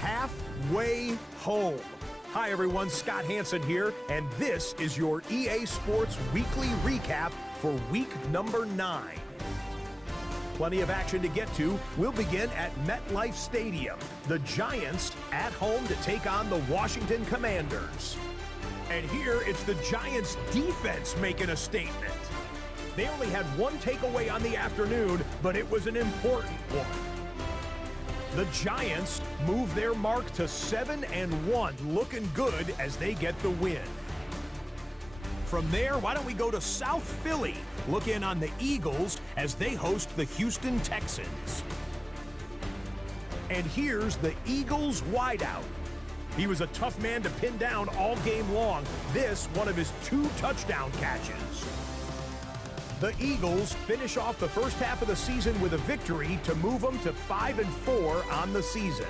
Halfway home. Hi everyone, Scott Hansen here, and this is your EA Sports Weekly Recap for week number 9. Plenty of action to get to. We'll begin at MetLife Stadium. The Giants at home to take on the Washington Commanders. And here it's the Giants defense making a statement. They only had one takeaway on the afternoon, but it was an important one. The Giants move their mark to 7-1, looking good as they get the win. From there, why don't we go to South Philly, look in on the Eagles as they host the Houston Texans. And here's the Eagles wideout. He was a tough man to pin down all game long. This, one of his 2 touchdown catches. The Eagles finish off the first half of the season with a victory to move them to 5-4 on the season.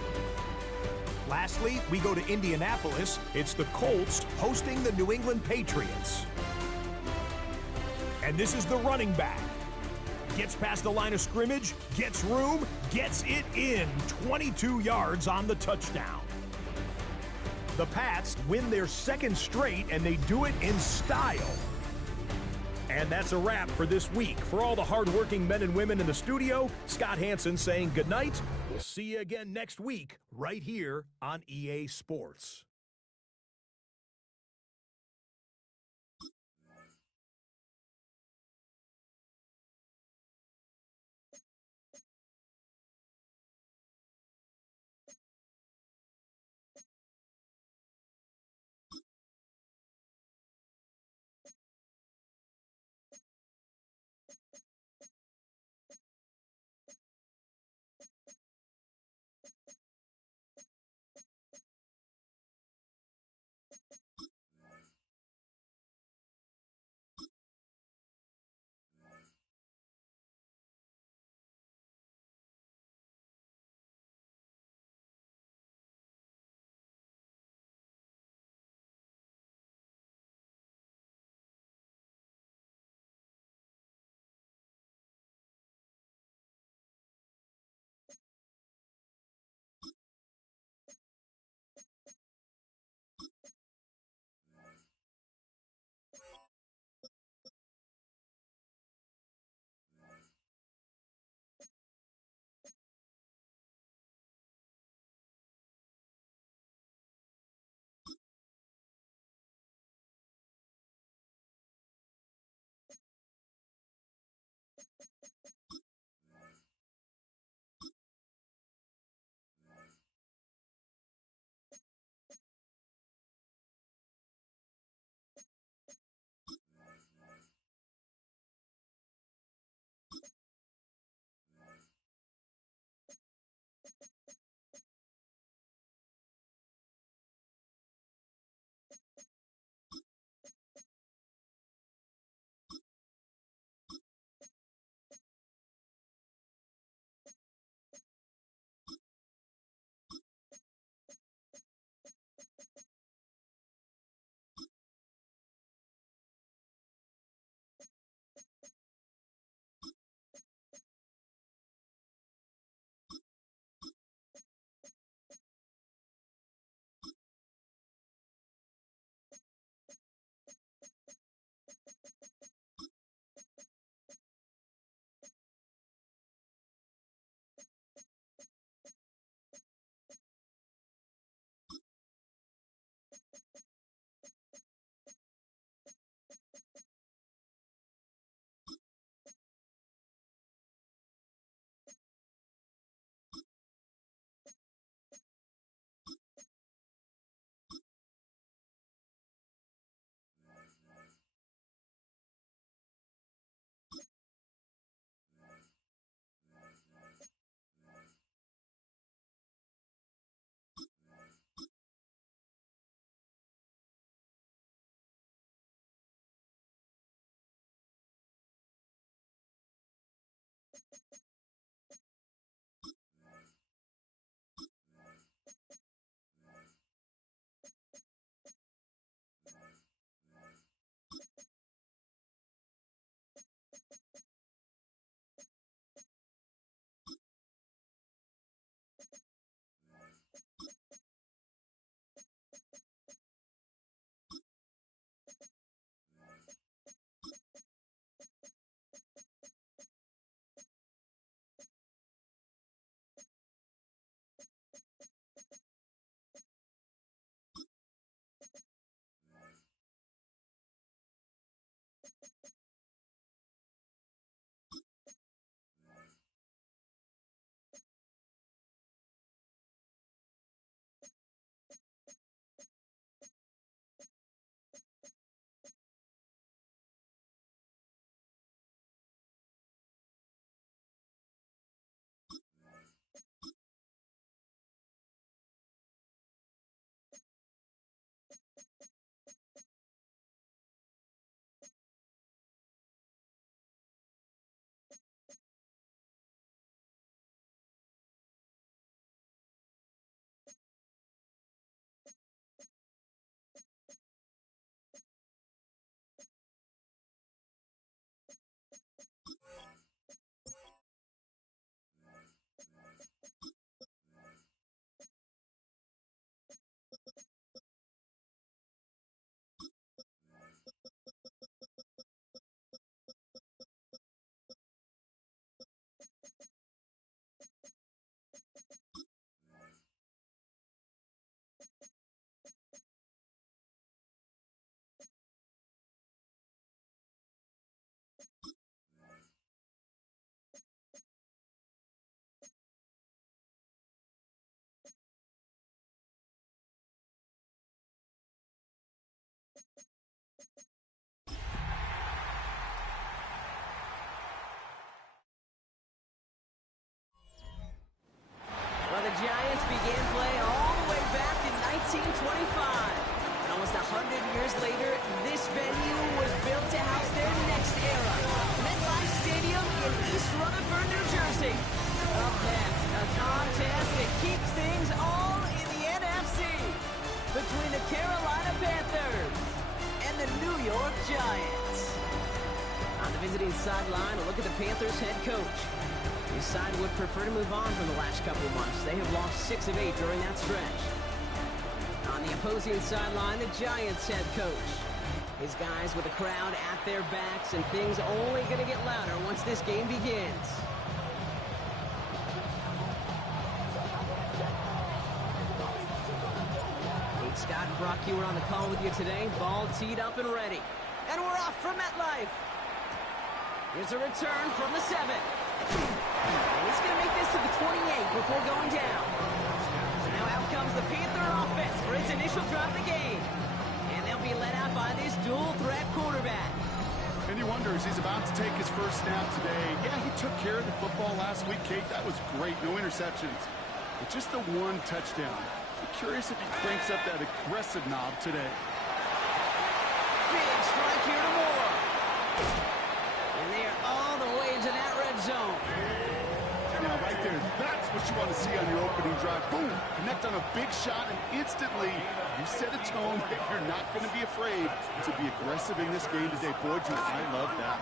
Lastly, we go to Indianapolis. It's the Colts hosting the New England Patriots. And this is the running back. Gets past the line of scrimmage, gets room, gets it in. 22 yards on the touchdown. The Pats win their 2nd straight, and they do it in style. And that's a wrap for this week. For all the hardworking men and women in the studio, Scott Hansen saying goodnight. We'll see you again next week right here on EA Sports. 100 years later, this venue was built to house their next era. MetLife Stadium in East Rutherford, New Jersey. Up next, a contest that keeps things all in the NFC between the Carolina Panthers and the New York Giants. On the visiting sideline, a look at the Panthers head coach. His side would prefer to move on from the last couple of months. They have lost 6 of 8 during that stretch. On the opposing sideline, the Giants head coach. His guys with the crowd at their backs, and things only going to get louder once this game begins. Hey, Scott and Brock, you were on the call with you today. Ball teed up and ready. And we're off from MetLife. Here's a return from the 7. And he's going to make this to the 28 before going down. So now out comes the Panther offense for its initial drive of the game. And they'll be led out by this dual-threat quarterback. And you wonder, as he's about to take his first snap today, yeah, he took care of the football last week, Kate. That was great. No interceptions. But just the one touchdown. I'm curious if he cranks up that aggressive knob today. Big strike here to Moore. And they are all the way into that red zone. Now, right there, that's what you want to see on your opening drive. Boom! Connect on a big shot, and instantly you set a tone that you're not going to be afraid to be aggressive in this game today. Boy, I love that.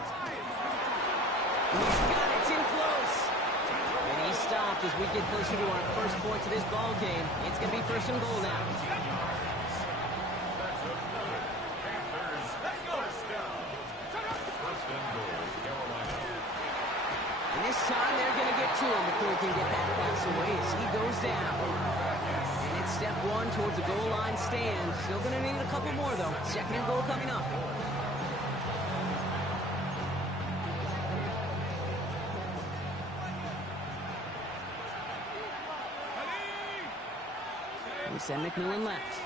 He's got it in close. And he stopped as we get closer to our first point to this ball game. It's going to be first and goal now. And this time they're going to get to him before he can get that pass away as he goes down. And it's step 1 towards a goal line stand. Still going to need a couple more, though. Second and goal coming up. They send McMillan left.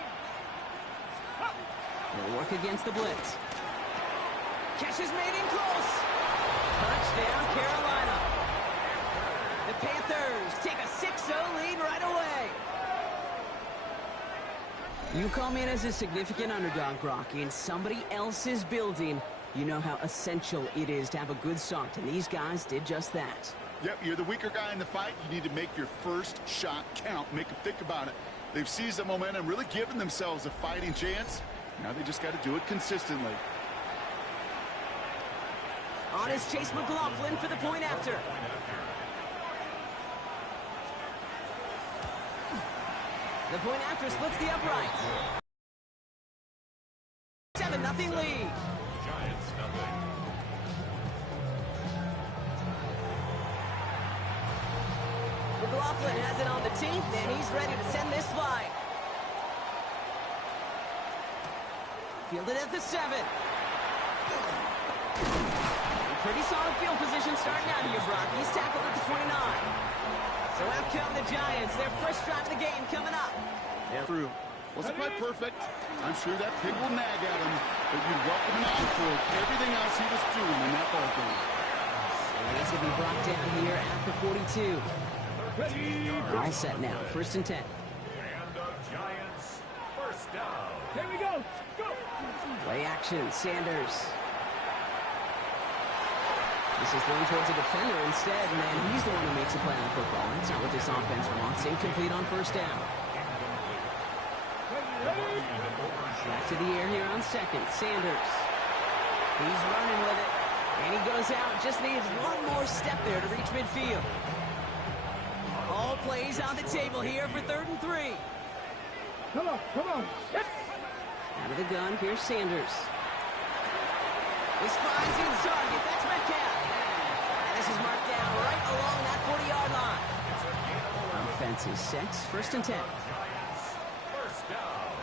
They'll work against the blitz. Catch is made in close. Touchdown, Carolina. The Panthers take a 6-0 lead right away. You come in as a significant underdog, Brocky, in somebody else's building. You know how essential it is to have a good start, and these guys did just that. Yep, you're the weaker guy in the fight. You need to make your first shot count. Make them think about it. They've seized the momentum, really given themselves a fighting chance. Now they just got to do it consistently. On is Chase McLaughlin for the point after. The point after splits the uprights. 7-0 lead. Giants nothing. McLaughlin has it on the team, and he's ready to send this flying. Fielded at the 7. Pretty solid field position starting out here, Brock. He's tackled at the 29. So out come the Giants. Their first drive of the game coming up. Yeah, through. Wasn't quite perfect. I'm sure that pig will nag at him, but you'd welcome him on for everything else he was doing in that ball game. And he's going to be brought down here at the 42. They're all set now. First and 10. And the Giants first down. Here we go. Go. Play action. Sanders. This is thrown towards a defender instead, man. He's the one who makes a play on football. That's not what this offense wants. Incomplete on first down. Back to the air here on second. Sanders. He's running with it. And he goes out. Just needs one more step there to reach midfield. All plays on the table here for 3rd and 3. Come on, come on. Out of the gun, here's Sanders. This finds his target. That's Metcalf. And this is marked down right along that 40-yard line. Offense is set. First and 10. Giants first down.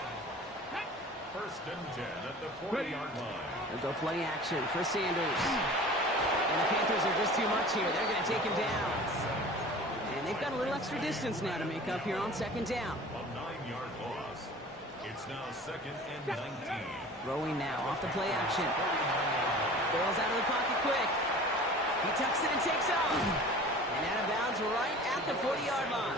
First and 10 at the 40-yard line. They'll go play action for Sanders. And the Panthers are just too much here. They're going to take him down. And they've got a little extra distance now to make up here on second down. A 9-yard loss. It's now 2nd and 19. Throwing now off the play action. Bails out of the pocket quick. He tucks it and takes off. And out of bounds right at the 40-yard line.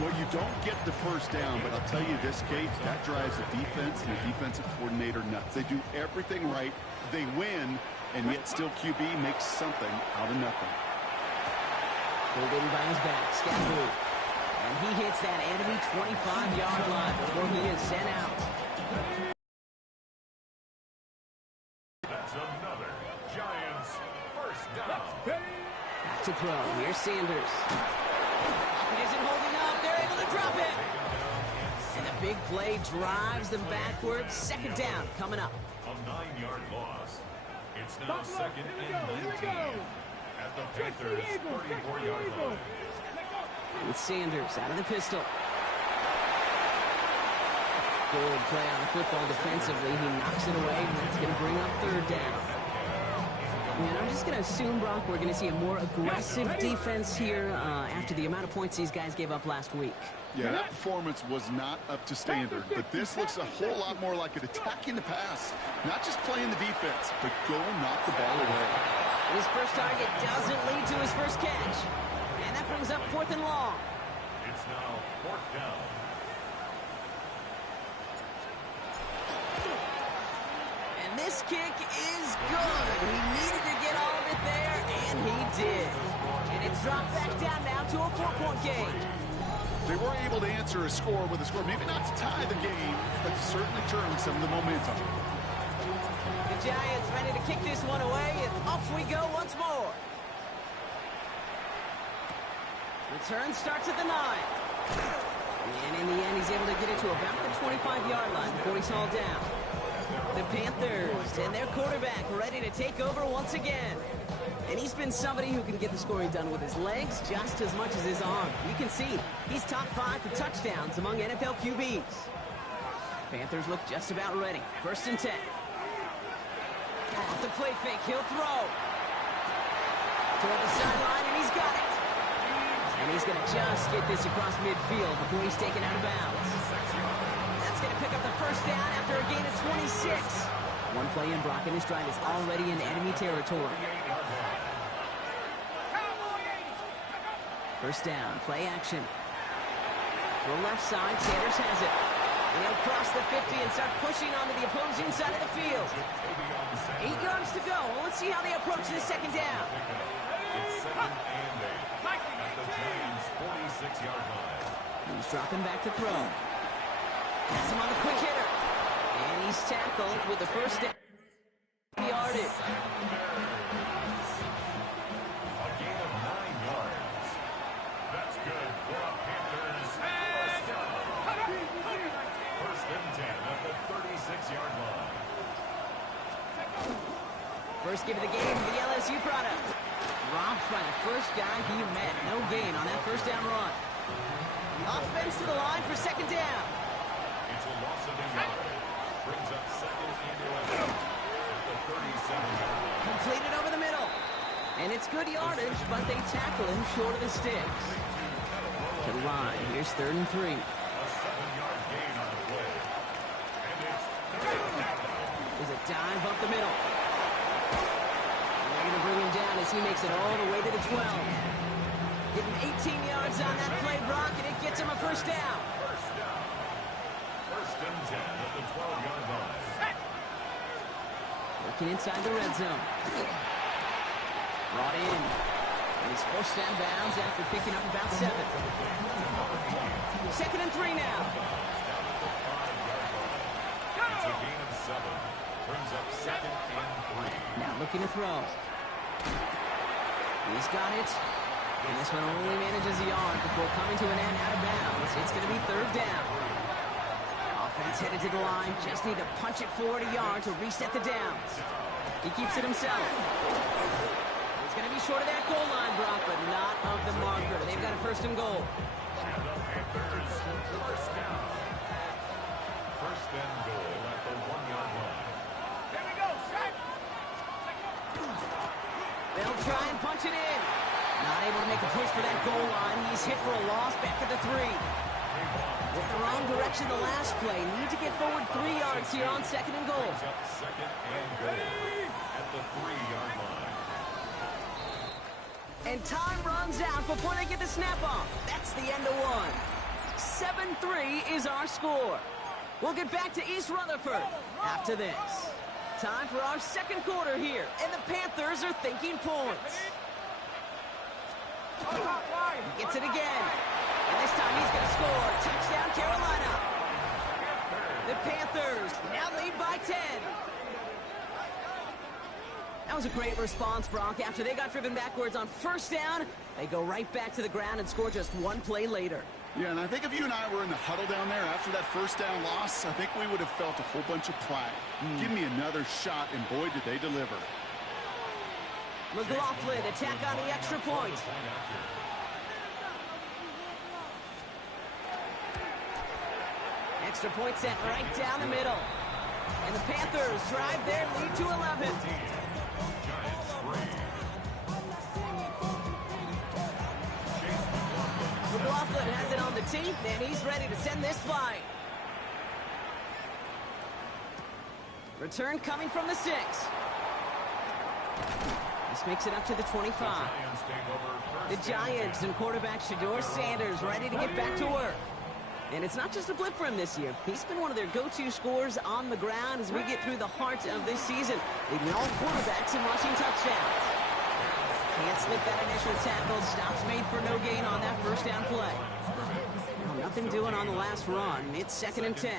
Well, you don't get the first down, but I'll tell you this, Kate, that drives the defense and the defensive coordinator nuts. They do everything right. They win, and yet still QB makes something out of nothing. Pulled in by his back, Scaboo. And he hits that enemy 25-yard line before he is sent out. That's another Giants first down. Back to throw. Here's Sanders. It isn't holding up. They're able to drop it. And the big play drives them backwards. Second down coming up. A 9-yard loss. It's now second and 19 at the Panthers' 34-yard line. With Sanders out of the pistol. Good play on the football defensively. He knocks it away, and that's going to bring up third down. And I'm just going to assume, Brock, we're going to see a more aggressive defense here after the amount of points these guys gave up last week. Yeah, that performance was not up to standard, but this looks a whole lot more like it attacking the pass. Not just playing the defense, but go knock the ball away. His first target doesn't lead to his first catch. And that brings up 4th and long. It's now 4th down. And this kick is good. He needed to get all of it there, and he did. And it's dropped back down now to a 4-point game. They were able to answer a score with a score, maybe not to tie the game, but to certainly turn some of the momentum. The Giants ready to kick this one away, and off we go once more. Return starts at the 9. And in the end, he's able to get it to about the 25-yard line before he's hauled down. The Panthers and their quarterback ready to take over once again. And he's been somebody who can get the scoring done with his legs just as much as his arm. You can see he's top 5 for touchdowns among NFL QBs. Panthers look just about ready. 1st and 10. Off the play fake, he'll throw. Toward the sideline, and he's got it. And he's going to just get this across midfield before he's taken out of bounds. That's going to pick up the first down after a gain of 26. One play in, Brock, and his drive is already in enemy territory. First down, play action. To the left side, Sanders has it. And he'll cross the 50 and start pushing onto the opposing side of the field. 8 yards to go. Well, let's see how they approach this second down. It's 2nd and 8 at the Giants' 46-yard line. He's dropping back to throw. Has him on the quick hitter. And he's tackled with the first down. Yardage. A gain of 9 yards. That's good for a Panthers first down. 1st and 10 at the 36-yard line. First give of the game for the LSU product. Dropped by the first guy he met. No gain on that first down run. Offense to the line for second down. It's a loss of a yard. Brings up 2nd and 11 at the 37-yard line. Completed over the middle. And it's good yardage, but they tackle him short of the sticks. To the line. Here's 3rd and 3. A 7-yard gain on the play. And it's 3rd down. There's a dive up the middle. And they're going to bring him down as he makes it all the way to the 12. Give him 18 yards on that play, Brock, and it gets him a first down. First down. 1st and 10 at the 12-yard line. Working inside the red zone. Brought in. And he's forced out of bounds after picking up about 7. 2nd and 3 now. It's a gain of 7. Brings up 2nd and 3. Now looking to throw. He's got it. And this one only manages a yard before coming to an end out of bounds. It's going to be 3rd down. Offense headed to the line. Just need to punch it forward a yard to reset the downs. He keeps it himself. It's going to be short of that goal line, Brock, but not of the marker. They've got a 1st and goal. And the Panthers first down. 1st and goal at the 1-yard line. Here we go, set. They'll try and punch it in. Not able to make a push for that goal line. He's hit for a loss back at the 3. With the wrong direction the last play. Need to get forward 3 yards here on 2nd and goal. Brings up 2nd and goal at the 3-yard line. And time runs out before they get the snap off. That's the end of one. 7-3 is our score. We'll get back to East Rutherford after this. Time for our second quarter here, and the Panthers are thinking points. He gets it again, and this time he's going to score. Touchdown, Carolina. The Panthers now lead by 10. That was a great response, Brock. After they got driven backwards on first down, they go right back to the ground and score just one play later. Yeah, and I think if you and I were in the huddle down there after that first down loss, I think we would have felt a whole bunch of pride. Give me another shot, and boy, did they deliver. McLaughlin attack on the extra point. Extra point set right down the middle. And the Panthers drive their lead to 11. McLaughlin has it on the tee, and he's ready to send this flying. Return coming from the 6. This makes it up to the 25. The Giants and quarterback Shedeur Sanders ready to get back to work. And it's not just a blip for him this year. He's been one of their go-to scorers on the ground as we get through the heart of this season, leading all quarterbacks in rushing touchdowns. Can't slip that initial tackle. Stops made for no gain on that first down play. Now, nothing doing on the last run. It's 2nd and 10.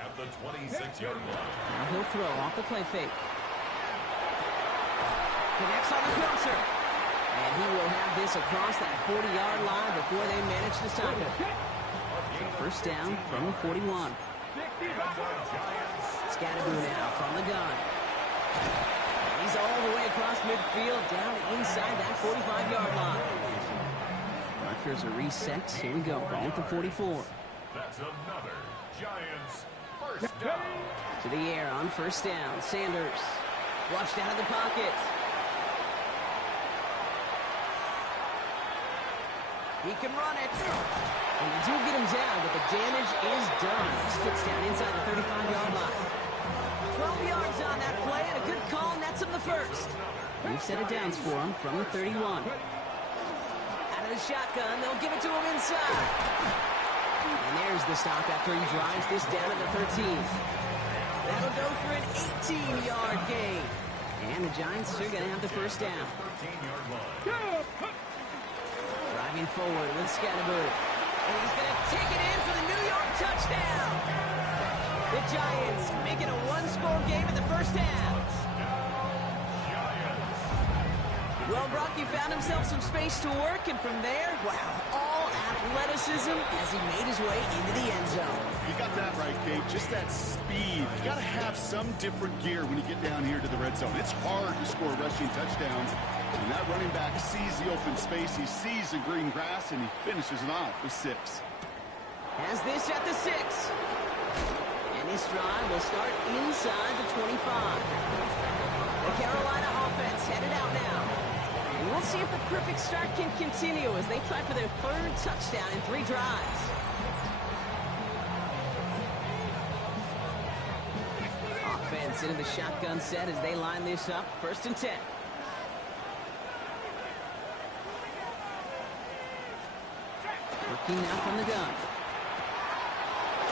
At the 26-yard line. Now he'll throw off the play fake. Connects on the crosser. And he will have this across that 40-yard line before they manage to stop it. So first down from the 41. Scatterboo now from the gun. He's all the way across midfield, down inside that 45-yard line. Markers are reset. Here we go. Ball at the 44. That's another Giants first down. To the air on first down. Sanders flushed out of the pocket. He can run it. And they do get him down, but the damage is done. He gets down inside the 35-yard line. 12 yards on that play, and a good call nets him the first. We've set it downs for him from the 31. Out of the shotgun, they'll give it to him inside. And there's the stop after he drives this down at the 13. That'll go for an 18-yard gain. And the Giants are going to have the first down. 13-yard line. Driving forward with Scatterboo. And he's going to take it in for the New York touchdown. The Giants making a one-score game in the first half. Well, Brock, he found himself some space to work, and from there, wow, all athleticism as he made his way into the end zone. You got that right, Kate. Just that speed. You got to have some different gear when you get down here to the red zone. It's hard to score rushing touchdowns. And that running back sees the open space, he sees the green grass, and he finishes it off with 6. Has this at the 6. And this drive will start inside the 25. The Carolina offense headed out now. And we'll see if the perfect start can continue as they try for their 3rd touchdown in 3 drives. Offense into the shotgun set as they line this up. 1st and 10. Working now from the gun.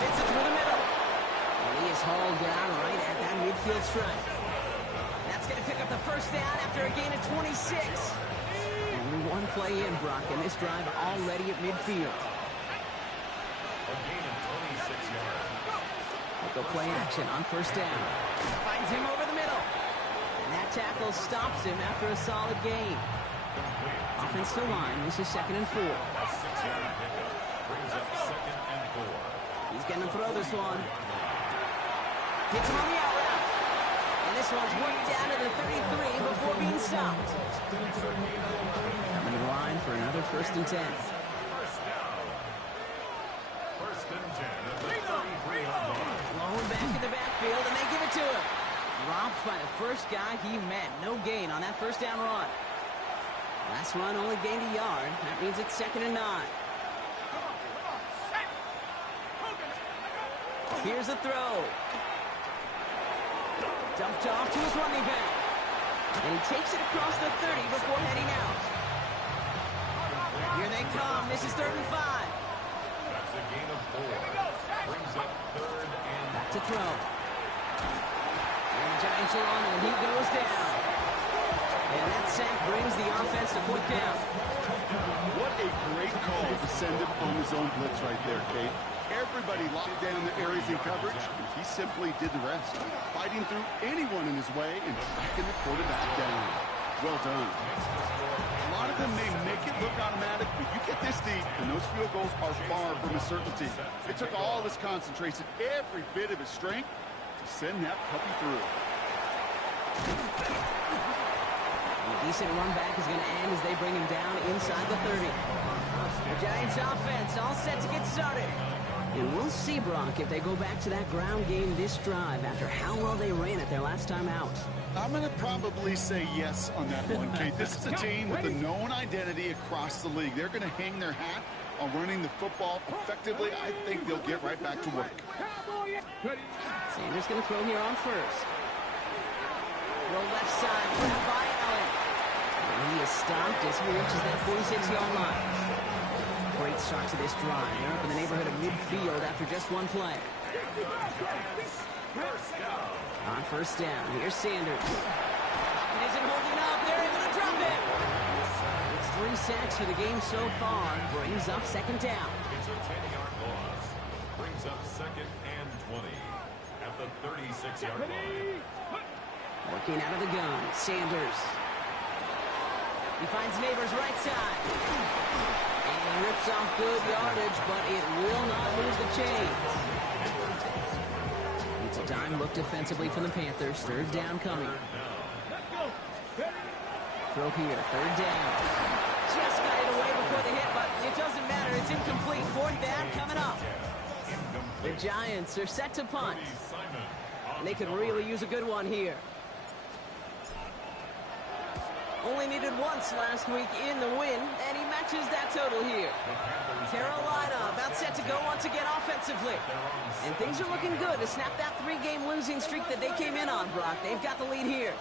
Fits it through the middle. And he is hauled down right at that midfield stripe. That's going to pick up the first down after a gain of 26. Only one play in, Brock, and this drive already at midfield. A gain of 26 yards. They'll go play action on first down. Finds him over the middle. And that tackle stops him after a solid gain. Offensive line, this is 2nd and 4. A 6-yard pickup brings up 2nd and 4. He's going to throw this one. Gets him on the out route. And this one's worked down to the 33 before being stopped. Coming to the line for another 1st and 10. First down. 1st and 10 at the 33-yard line. Blown back in the backfield, and they give it to him. Dropped by the first guy he met. No gain on that first down run. Last run only gained a yard. That means it's 2nd and 9. Here's a throw. Dumped off to his running back. And he takes it across the 30 before heading out. Here they come. This is 3rd and 5. gain of 4. Brings up 3rd and... Back to throw. And the Giants are on, and he goes down. And that sack brings the offense to 4th down. What a great call to send him on his own blitz right there, Kate. Everybody locked down the areas in coverage, and he simply did the rest, fighting through anyone in his way and tracking the quarterback down. Well done. A lot of them may make it look automatic, but you get this deep, and those field goals are far from a certainty. It took all his concentration, every bit of his strength, to send that puppy through. A decent run back is going to end as they bring him down inside the 30. The Giants offense all set to get started. And we'll see, Brock, if they go back to that ground game this drive after how well they ran it their last time out. I'm going to probably say yes on that one, Kate. This is a team with a known identity across the league. They're going to hang their hat on running the football effectively. I think they'll get right back to work. Sanders going to throw here on first. Throw left side, grabbed by Allen. And he is stopped as he reaches that 46-yard line. Great start to this drive. They're up in the neighborhood of midfield after just one play. On first down, here's Sanders. It isn't holding up. They're able to drop it. It's 3 sacks for the game so far. Brings up 2nd down. It's a 10-yard loss. Brings up 2nd and 20 at the 36-yard line. Working out of the gun, Sanders. He finds Neighbors right side. And he rips off good yardage, but it will not move the chains. It's a dime look defensively from the Panthers. 3rd down coming. Throw here, 3rd down. Just got it away before the hit, but it doesn't matter. It's incomplete. 4th down coming up. The Giants are set to punt. And they could really use a good one here. Only needed once last week in the win, and he matches that total here. Carolina about set to go once again offensively. And things are looking good to snap that 3-game losing streak that they came in on, Brock. They've got the lead here.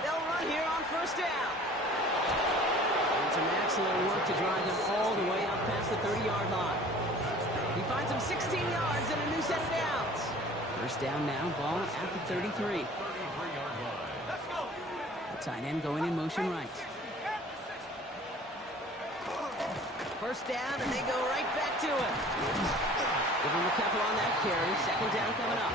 They'll run here on first down. And some excellent work to drive them all the way up past the 30-yard line. He finds them 16 yards and a new set of downs. First down now, ball at the 33. Tight end going in motion right. First down, and they go right back to it. Give him a couple on that carry. 2nd down coming up.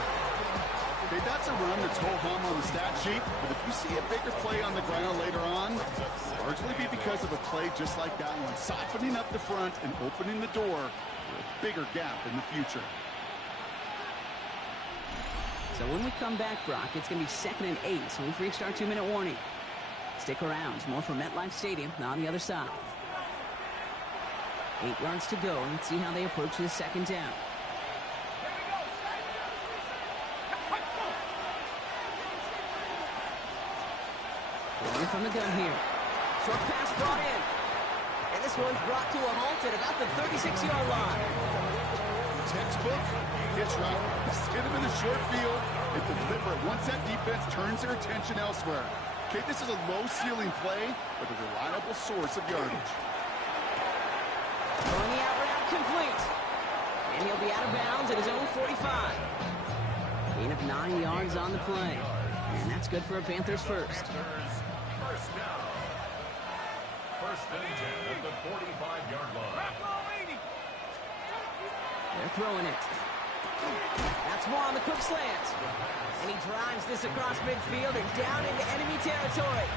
Okay, that's a run that's ho-hum on the stat sheet, but if you see a bigger play on the ground later on, it'll largely be because of a play just like that one, softening up the front and opening the door for a bigger gap in the future. So when we come back, Brock, it's going to be 2nd and 8, so we've reached our 2-minute warning. Stick around. More from MetLife Stadium on the other side. 8 yards to go. Let's see how they approach this 2nd down. Throwing from the gun here. Short pass brought in. And this one's brought to a halt at about the 36-yard line. Textbook hitch route. Hit him in the short field. It's deliberate once that defense turns their attention elsewhere. Okay, this is a low-ceiling play, but a reliable source of yardage. Throwing the out route complete. And he'll be out of bounds at his own 45. Gain of 9 yards on the play. And that's good for a Panthers first. First down. 1st and 10 at the 45-yard line. They're throwing it. That's more on the quick slant. And he drives this across midfield and down into enemy territory.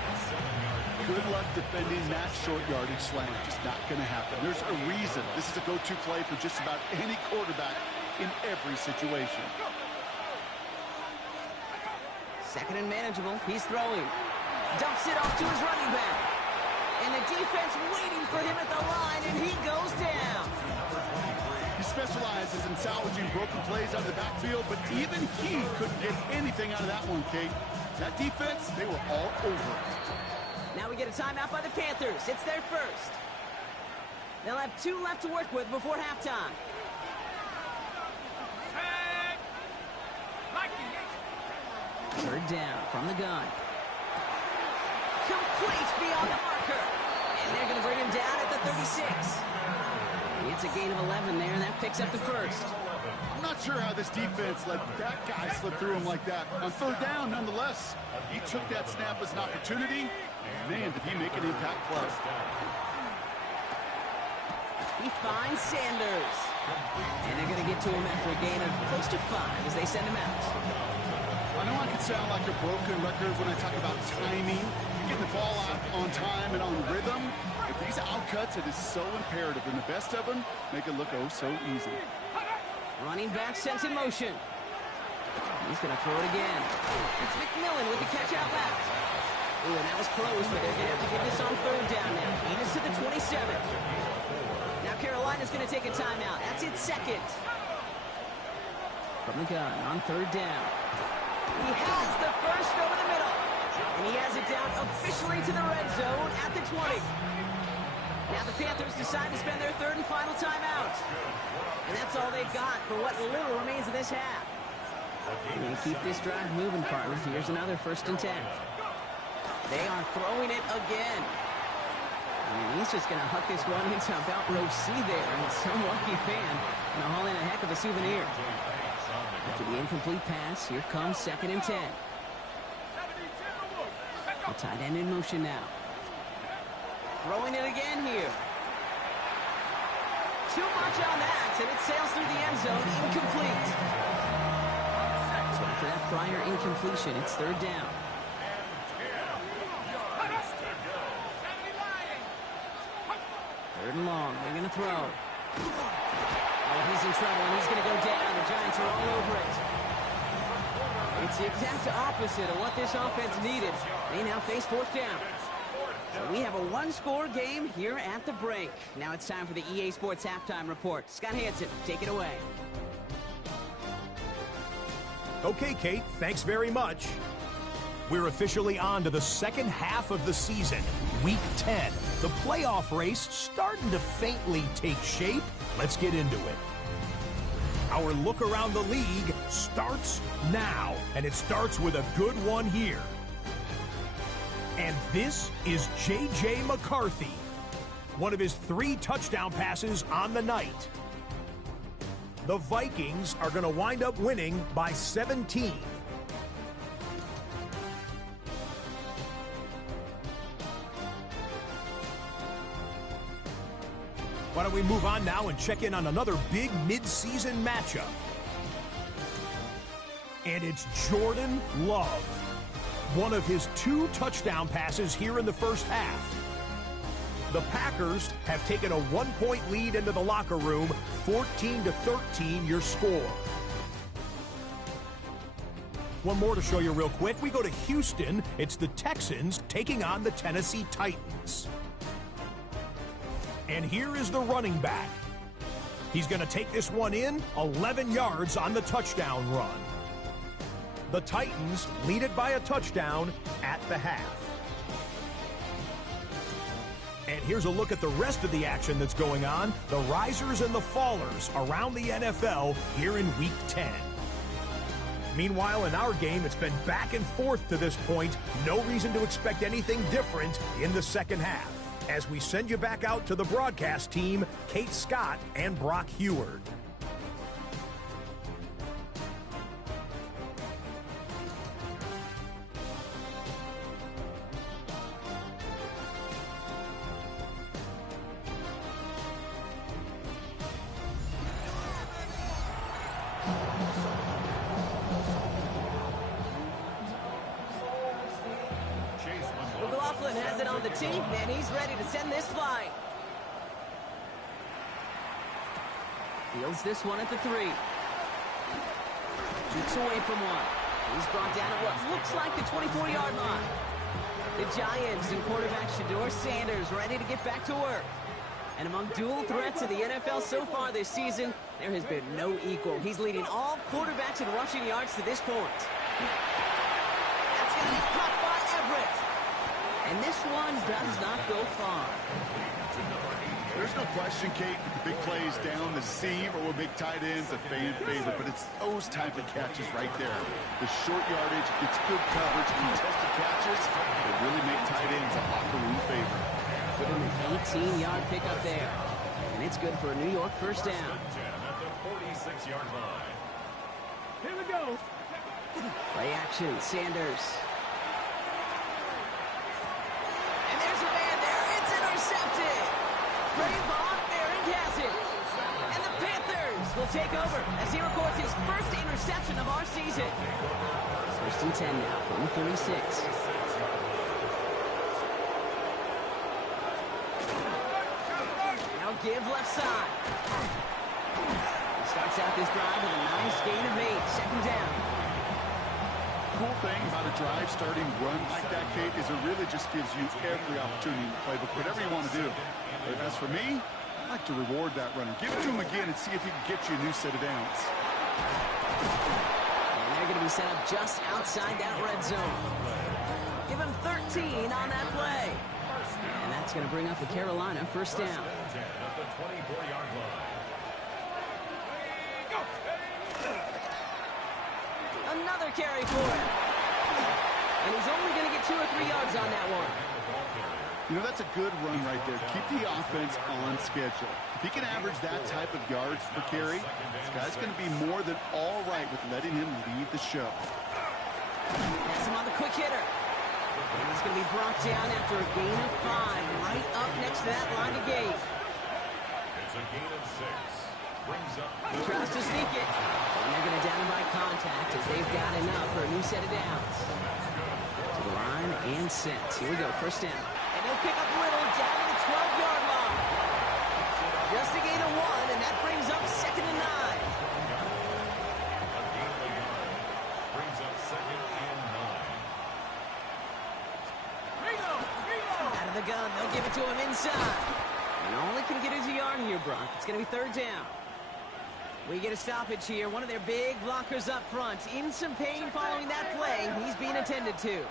Good luck defending that short yardage slant. Just not going to happen. There's a reason this is a go-to play for just about any quarterback in every situation. 2nd and manageable. He's throwing. Dumps it off to his running back. And the defense waiting for him at the line, and he goes down. He specializes in salvaging broken plays out of the backfield, but even he couldn't get anything out of that one, Kate. That defense, they were all over it. Now we get a timeout by the Panthers. It's their first. They'll have 2 left to work with before halftime. 3rd down from the gun. Complete beyond the marker. And they're going to bring him down at the 36. It's a gain of 11 there, and that picks up the first. I'm not sure how this defense let that guy slip through him like that. On third down, nonetheless, he took that snap as an opportunity. Man, did he make an impact play. He finds Sanders. And they're going to get to him after a gain of close to 5 as they send him out. I know I can sound like a broken record when I talk about timing, getting the ball out on time and on rhythm. But these outcuts, it is so imperative, and the best of them make it look oh so easy. Running back sent in motion. He's going to throw it again. It's McMillan with the catch out left. Ooh, and that was close, but they're going to have to get this on third down now. Gain is to the 27th. Now Carolina's going to take a timeout. That's its second. From the gun on third down. He has the first over the middle. And he has it down officially to the red zone at the 20. Now the Panthers decide to spend their third and final timeout. And that's all they've got for what little remains of this half. And keep this drive moving, partner. Here's another 1st and 10. They are throwing it again. And he's just going to huck this one into about row C there. And some lucky fan going to haul in a heck of a souvenir. After the incomplete pass, here comes 2nd and 10. The tight end in motion now. Throwing it again here. Too much on that, and it sails through the end zone, incomplete. So after that prior incompletion, it's third down. Third and long, they're going to throw. Oh, he's in trouble, and he's going to go down. The Giants are all over it. It's the exact opposite of what this offense needed. They now face 4th down. So we have a one-score game here at the break. Now it's time for the EA Sports Halftime Report. Scott Hansen, take it away. Okay, Kate, thanks very much. We're officially on to the second half of the season, Week 10. The playoff race starting to faintly take shape. Let's get into it. Our look around the league starts now, and it starts with a good one here. And this is J.J. McCarthy, one of his 3 touchdown passes on the night. The Vikings are going to wind up winning by 17. Why don't we move on now and check in on another big mid-season matchup. And it's Jordan Love. One of his 2 touchdown passes here in the first half. The Packers have taken a 1-point lead into the locker room, 14-13 your score. One more to show you real quick. We go to Houston. It's the Texans taking on the Tennessee Titans. And here is the running back. He's going to take this one in, 11 yards on the touchdown run. The Titans lead it by a touchdown at the half. And here's a look at the rest of the action that's going on. The risers and the fallers around the NFL here in Week 10. Meanwhile, in our game, it's been back and forth to this point. No reason to expect anything different in the second half. As we send you back out to the broadcast team, Kate Scott and Brock Heward. Has it on the team, and he's ready to send this flying. Fields this one at the 3. Shoots away from one. He's brought down at what looks like the 24-yard line. The Giants and quarterback Shedeur Sanders ready to get back to work. And among dual threats in the NFL so far this season, there has been no equal. He's leading all quarterbacks in rushing yards to this point. That's going to be caught by Everett. And this one does not go far. There's no question, Kate, the big plays down the seam or with big tight ends, a fan favorite, but it's those type of catches right there. The short yardage, it's good coverage, contested catches that really make tight ends a locker room favorite. With an 18-yard pickup there. And it's good for a New York first down. At the 46-yard line. Here we go. Play action, Sanders. And there's a man there. It's intercepted. Trayvon Merrick has it. And the Panthers will take over as he records his first interception of our season. First and 10 now from the 36. Now give left side. He starts out this drive with a nice gain of 8. Second down. Cool thing about a drive starting run like that, Kate, is it really just gives you every opportunity to play whatever you want to do. But as for me, I like to reward that runner. Give it to him again and see if he can get you a new set of downs. And they're going to be set up just outside that red zone. Give him 13 on that play. And that's going to bring up the Carolina first down. At the 24-yard line. Another carry for him. And he's only going to get 2 or 3 yards on that one. You know, that's a good run right there. Keep the offense on schedule. If he can average that type of yards per carry, this guy's going to be more than all right with letting him lead the show. That's him on the quick hitter. And he's going to be brought down after a gain of 5, right up next to that line of gate. It's a gain of 6. Brings up He tries to sneak it. And they're going to down him by contact as they've got enough for a new set of downs. To the line and set. Here we go, first down. And he'll pick up Little down to the 12-yard line. Just a gain of 1, and that brings up second and 9. brings up second and 9. Out of the gun, they'll give it to him inside. And all they can get is a yard here, Brock. It's going to be third down. We get a stoppage here. One of their big blockers up front. In some pain following that play. He's being attended to.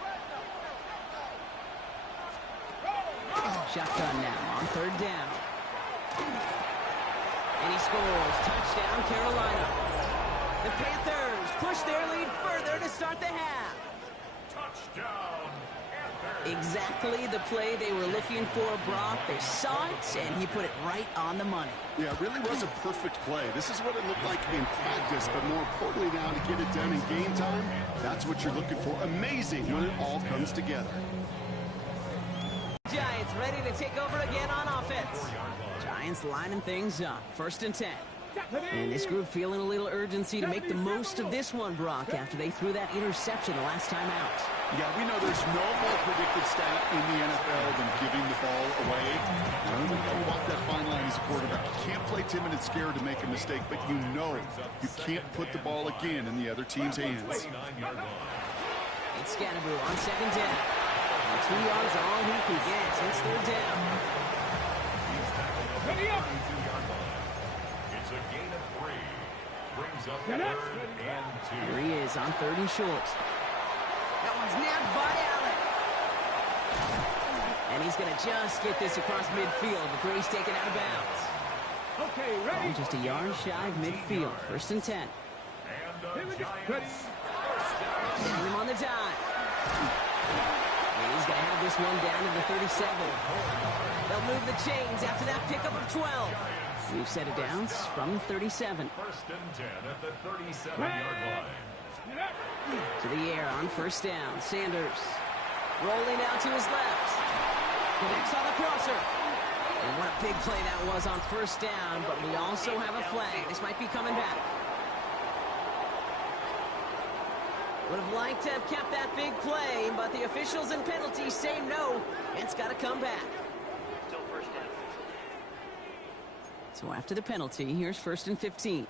Shotgun now on third down. And he scores. Touchdown, Carolina. The Panthers push their lead further to start the half. Touchdown. Exactly the play they were looking for, Brock. They saw it, and he put it right on the money. Yeah, it really was a perfect play. This is what it looked like in practice, but more importantly now to get it done in game time, that's what you're looking for. Amazing when it all comes together. Giants ready to take over again on offense. Giants lining things up. First and 10. And this group feeling a little urgency to make the most of this one, Brock, after they threw that interception the last time out. Yeah, we know there's no more predicted stat in the NFL than giving the ball away. You know what that fine line as a quarterback. You can't play timid and scared to make a mistake, but you know you can't put the ball again in the other team's hands. It's Scannaboo on second down. And 2 yards are all he can get. It's third down. Ready up. It's a gain of 3. Brings up third and 2. Here he is on third and short. That one's nabbed by Allen. And he's going to just get this across midfield before he's taken out of bounds. Okay, ready. Oh, just a yard shy of midfield. First and 10. And Here we go. Ready. Sending him on the dive. And he's going to have this one down to the 37. They'll move the chains after that pickup of 12. We've set it downs from 37. First and 10 at the 37-yard line. To the air on first down. Sanders rolling out to his left. Connects on the crosser. And what a big play that was on first down, but we also have a flag. This might be coming back. Would have liked to have kept that big play, but the officials and penalties say no. It's got to come back. So after the penalty, here's first and 15.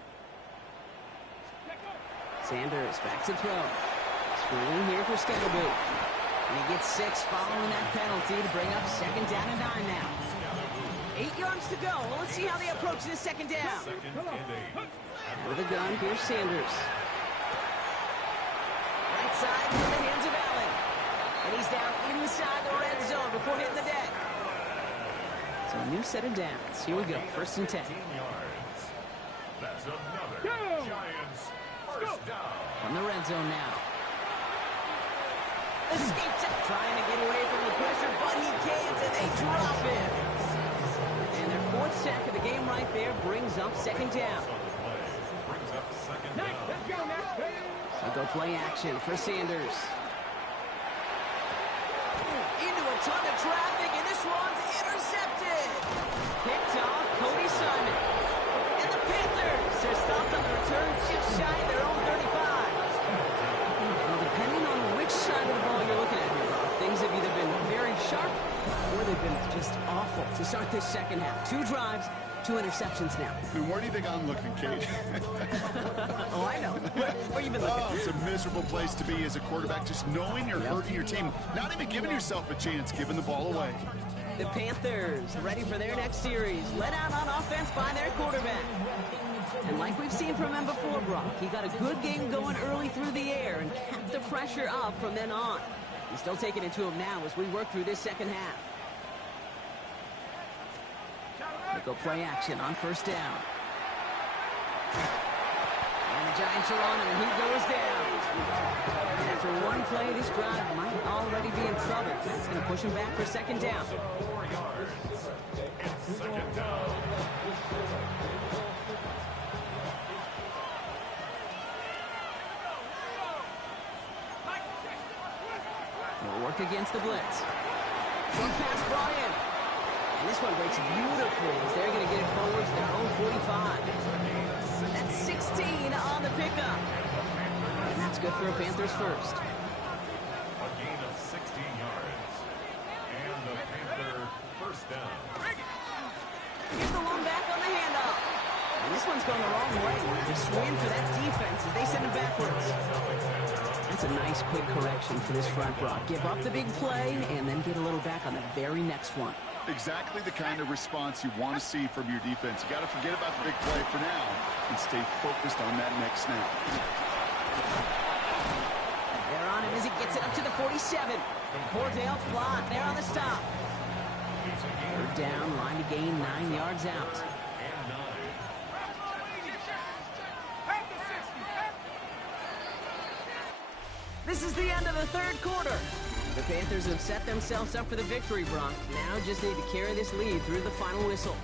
Sanders back to throw. Screen here for Scannaboo. And he gets 6 following that penalty to bring up second down and 9 now. 8 yards to go. Well, let's see how they approach this second down. With a gun, here's Sanders. Right side in the hands of Allen. And he's down inside the red zone before hitting the deck. So a new set of downs. Here we go. First and 10. That's another Giants first down. On the red zone now. Escapes it. Trying to get away from the pressure, but he can't, and they drop him. And they're fourth sack of the game right there brings up second down. Next, let's go next. They'll go play action for Sanders. Into a ton of traffic, and this one's intercepted. Picked off Cody Simon. And the Panthers are stopped on the return just shy of their own 35. Well, depending on which side of the ball you're looking at here, Bob, things have either been very sharp or they've been just awful to start this second half. 2 drives, 2 interceptions now. And where do you think I'm looking, Kate? Oh, I know. Where you been looking? Oh, it's a miserable place to be as a quarterback, just knowing you're hurting your team, not even giving yourself a chance, giving the ball away. The Panthers ready for their next series, led out on offense by their quarterback. And like we've seen from him before, Brock, he got a good game going early through the air and kept the pressure up from then on. He's still taking it to him now as we work through this second half. They go play action on first down. And the Giants are on him, and he goes down. And after one play, this drive might already be in trouble. That's going to push him back for second down. 4 yards. It's second down. They'll work against the blitz. Short pass brought in. And this one breaks beautifully as they're going to get it forward to their own 45. That's 16 on the pickup. And that's good for a Panthers first. A gain of 16 yards. And the Panther first down. Here's the long back on the handoff. And this one's going the wrong way. Just swing for that defense as they send it backwards. That's a nice quick correction for this front, Brock. Give up the big play and then get a little back on the very next one. Exactly the kind of response you want to see from your defense. You got to forget about the big play for now and stay focused on that next snap. They're on him as he gets it up to the 47. Cordell Flott there on the stop. Third down, line to gain 9 yards out. This is the end of the third quarter. The Panthers have set themselves up for the victory, Brock. Now just need to carry this lead through the final whistle.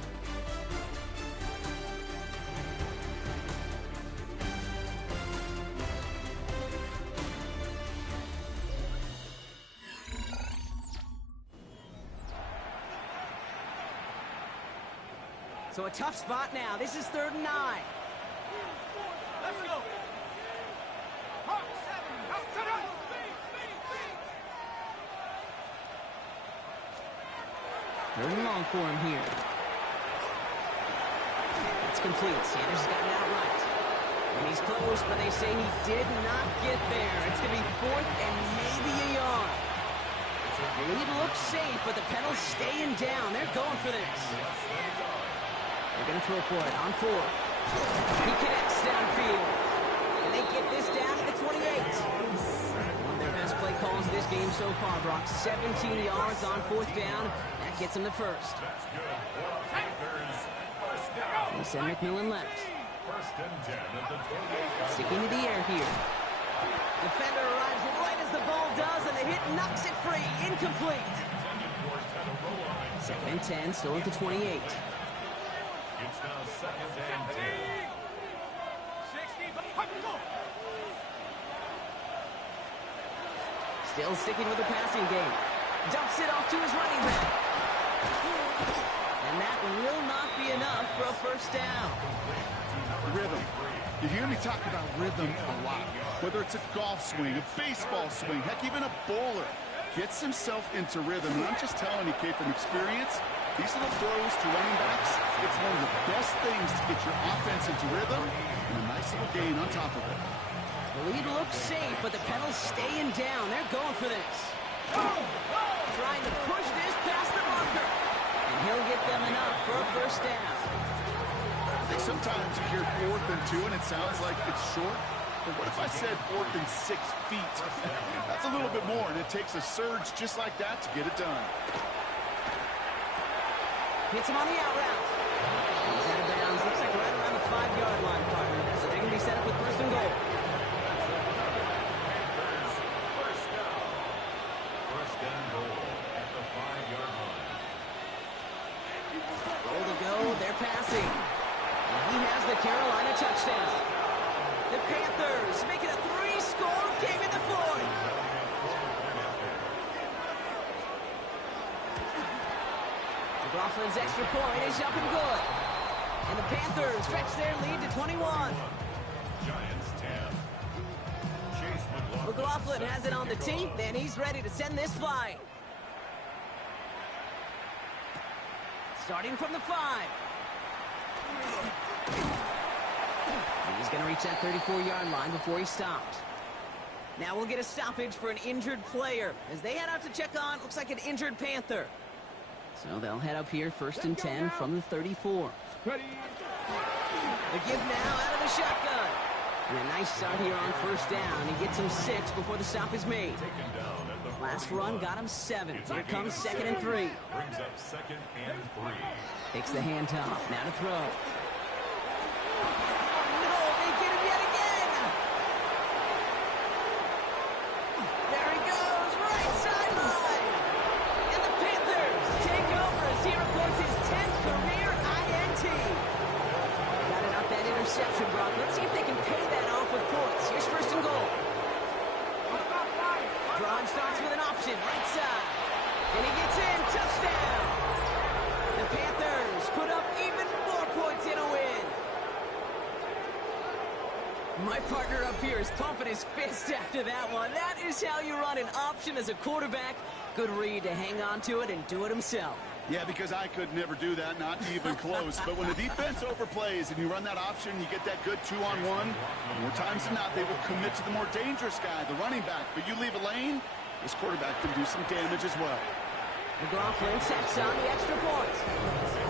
So a tough spot now. This is 3rd and 9. Let's go. Third and long for him here. It's complete. Sanders has got it outright. And he's close, but they say he did not get there. It's going to be 4th and maybe a yard. The lead looks safe, but the Penals staying down. They're going for this. They're going to throw for it on 4. He connects downfield. And they get this down to the 28. One of their best play calls of this game so far, Brock. 17 yards on 4th down. That gets them the first. They send McMillan left. First and 10 at the 28. Sticking to the air here. Defender arrives right as the ball does, and the hit knocks it free. Incomplete. 2nd and 10, still at the 28. It's now 2nd and 10. Still sticking with the passing game. Dumps it off to his running back. And that will not be enough for a first down. Rhythm. You hear me talk about rhythm a lot. Whether it's a golf swing, a baseball swing, heck, even a bowler. Gets himself into rhythm. And I'm just telling you, Kate, from experience, these little throws to running backs, it's one of the best things to get your offense into rhythm and a nice little gain on top of it. The lead looks safe, but the Penals staying down. They're going for this. Trying to push this past the marker. And he'll get them enough for a first down. I think sometimes you hear 4th and 2 and it sounds like it's short. But what if I said 4th and 6 feet? That's a little bit more, and it takes a surge just like that to get it done. Hits him on the out route. He's out of bounds. Looks like right around the 5-yard line, partner. So they're going to be set up with 1st and goal. Goal to go Browns' extra point is up and good. And the Panthers stretch their lead to 21. Giants 10. Chase McLaughlin has it on the tee, and he's ready to send this flying. Starting from the 5. He's going to reach that 34-yard line before he stops. Now we'll get a stoppage for an injured player as they head out to check on, looks like an injured Panther. So they'll head up here, 1st and 10 from the 34. Ready. The give now out of the shotgun. And a nice start here on 1st down. He gets him 6 before the stop is made. Last run got him 7. Here comes 2nd and 3. Brings up 2nd and 3. Takes the handoff. Now to throw. No, they get him yet again. There he goes, right sideline. And the Panthers take over as he records his 10th career INT. Got it off that interception, Brock. Let's see if they can pay that off with points. Here's 1st and goal. Drawn starts with an option, right side. And he gets in, touchdown. The Panthers put up even more points in a win. My partner up here is pumping his fist after that one. That is how you run an option as a quarterback. Good read to hang on to it and do it himself. Yeah, because I could never do that, not even close. But when the defense overplays and you run that option, you get that good 2-on-1. More times than not, they will commit to the more dangerous guy, the running back. But you leave a lane, this quarterback can do some damage as well. McLaughlin sets on the extra point.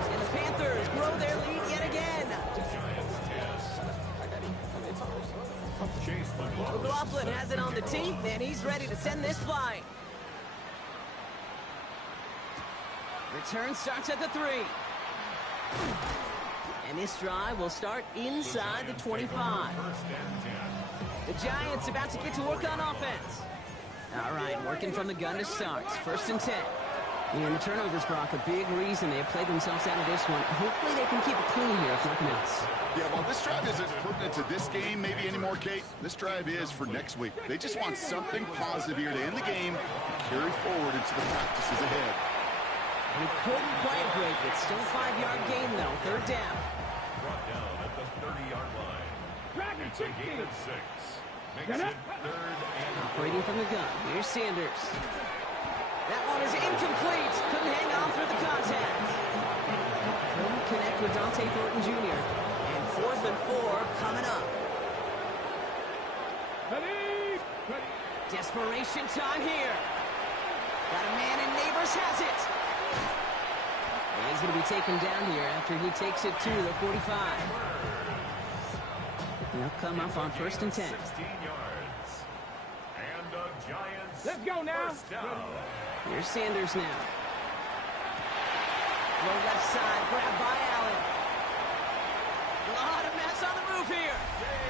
And the Panthers grow their lead yet again. Chase McLaughlin has it on the tee, and he's ready to send this flying. Return starts at the 3. And this drive will start inside the 25. The Giants about to get to work on offense. All right, working from the gun to start. 1st and 10. And the turnovers, Brock, a big reason they have played themselves out of this one. Hopefully they can keep it clean here, if nothing else. Yeah, well, this drive isn't pertinent to this game maybe anymore, Kate. This drive is for next week. They just want something positive here to end the game and carry forward into the practices ahead. And he couldn't quite break it. Still 5-yard gain, though. 3rd down. brought down at the 30-yard line. It's a gain of 6. Makes it 3rd and Operating from the gun. Here's Sanders. That one is incomplete. Couldn't hang on through the contact. Couldn't connect with Dante Thornton Jr. And 4th and 4 coming up. Ready. Ready. Desperation time here. Got a man and Neighbors has it. And he's going to be taken down here after he takes it to the 45. They'll come up on 1st and 10. 16 yards. And the Giants. Let's go now. First down. Here's Sanders now. Low left side, grabbed by Allen. A lot of mess on the move here.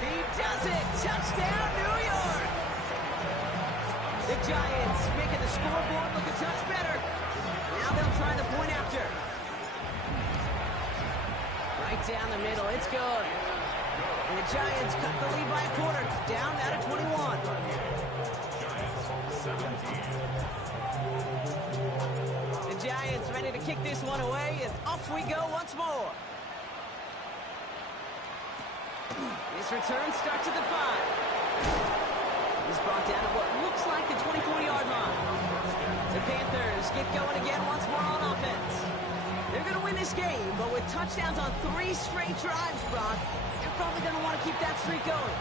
He does it. Touchdown, New York. The Giants making the scoreboard look a touch better. Now they'll try the point after. Right down the middle. It's good. And the Giants cut the lead by a quarter. Down now to 21. Giants 17. The Giants ready to kick this one away, and off we go once more. This return starts at the 5. He's brought down at what looks like the 24-yard line. The Panthers get going again once more on offense. They're going to win this game, but with touchdowns on 3 straight drives, Brock, they're probably going to want to keep that streak going.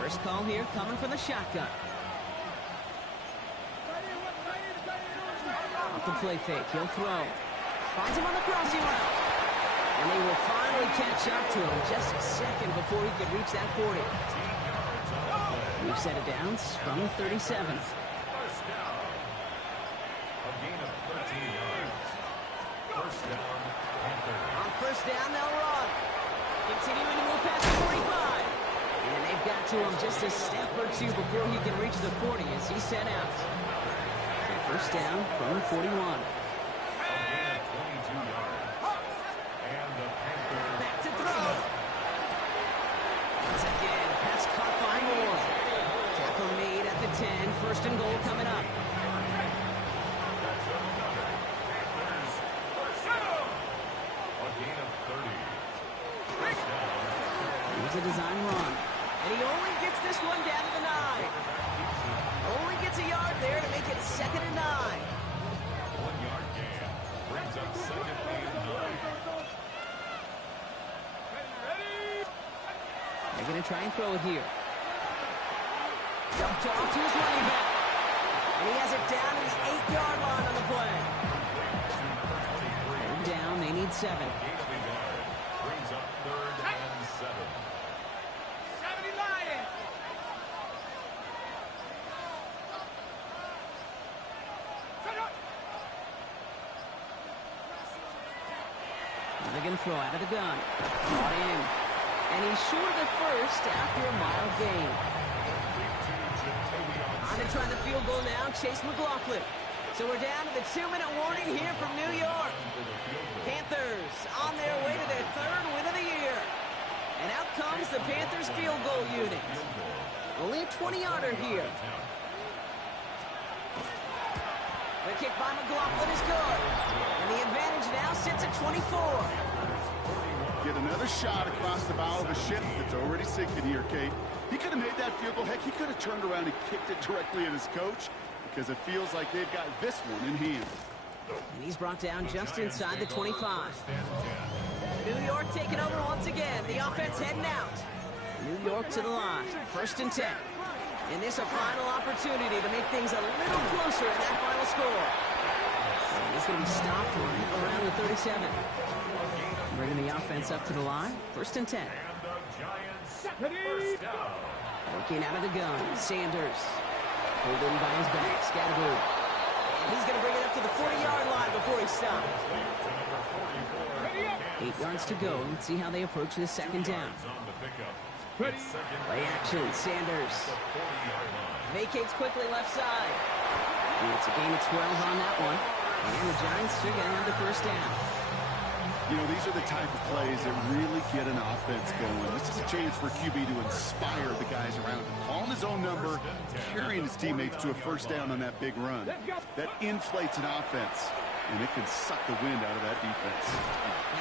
First call here coming from the shotgun. Off the play fake, he'll throw. Finds him on the crossing route. And they will finally catch up to him just a second before he could reach that 40. We've set it down from the 37. First down. A gain of 13 yards. First down, Panthers. On 1st down, they'll run. Continuing to move past the 45. And they've got to him just a step or two before he can reach the 40 as he set out. So 1st down from the 41. A gain of 22 yards. And the Panthers. Back to throw. Once again, pass caught by Moore. Tackle made at the 10. 1st and goal coming up. That's a design run. And he only gets this one down to the 9. Only gets a yard there to make it 2nd and 9. 1 yard gain brings up 2nd and 9. They're going to try and throw it here. Dumped off to his running back. And he has it down to the 8-yard line on the play. Third down, they need 7. Brings up 3rd and 7. 70 Lions. They're going to throw out of the gun. Caught in. And he's short of the first after a mile gain. On to try the field goal now, Chase McLaughlin. So we're down to the 2-minute warning here from New York. Panthers on their way to their 3rd win of the year. And out comes the Panthers field goal unit. Only a 20-yarder here. The kick by McLaughlin is good. And the advantage now sits at 24. Get another shot across the bow of a ship that's already sinking here, Kate. He could have made that field goal. Heck, he could have turned around and kicked it directly at his coach because it feels like they've got this one in hand. And he's brought down just inside the 25. New York taking over once again. The offense heading out. New York to the line. 1st and 10. And this a final opportunity to make things a little closer in that final score. And he's going to be stopped right around the 37. Bringing the offense up to the line. 1st and 10. And the Giants first down. Working out of the gun. Sanders. Pulled in by his back. Scatterboo. And he's going to bring it up to the 40-yard line before he stops. 8 yards to go. Let's see how they approach this 2nd down. On the pickup. Ready. Play action. Sanders. Vacates quickly left side. And it's a gain of 12 on that one. And the Giants are going to have the 1st down. You know, these are the type of plays that really get an offense going. This is a chance for QB to inspire the guys around him. Calling his own number, carrying his teammates to a 1st down on that big run. That inflates an offense, and it can suck the wind out of that defense.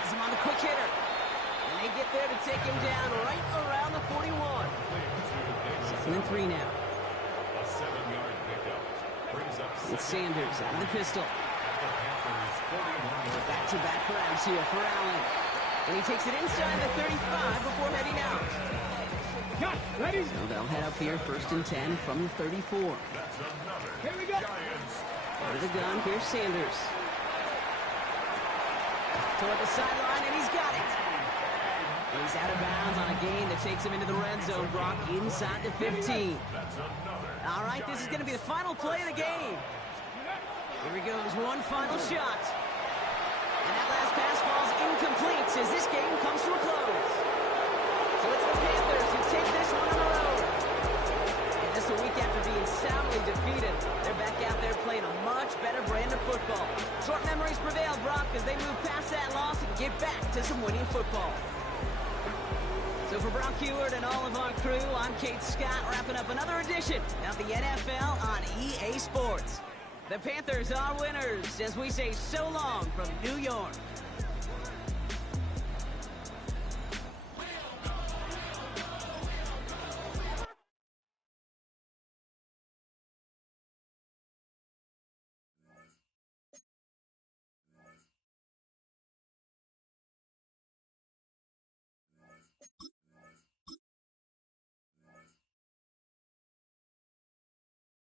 Has him on the quick hitter. And they get there to take him down right around the 41. 2nd and 3 now. A 7-yard pickup brings up It's Sanders out of the pistol. Back-to-back grabs here for Allen. And he takes it inside the 35 before heading out. Cut. Ready. So they'll head up here 1st and 10 from the 34. Here we go. Out of the gun, here's Sanders. Toward the sideline, and he's got it. And he's out of bounds on a gain that takes him into the red zone, Brock, inside the 15. All right, this is going to be the final play of the game. Here he goes, one final shot. And that last pass falls incomplete as this game comes to a close. So it's the Panthers who take this one on the road. And just a week after being soundly defeated, they're back out there playing a much better brand of football. Short memories prevail, Brock, as they move past that loss and get back to some winning football. So for Brock Heward and all of our crew, I'm Kate Scott, wrapping up another edition of the NFL on EA Sports. The Panthers are winners as we say so long from New York.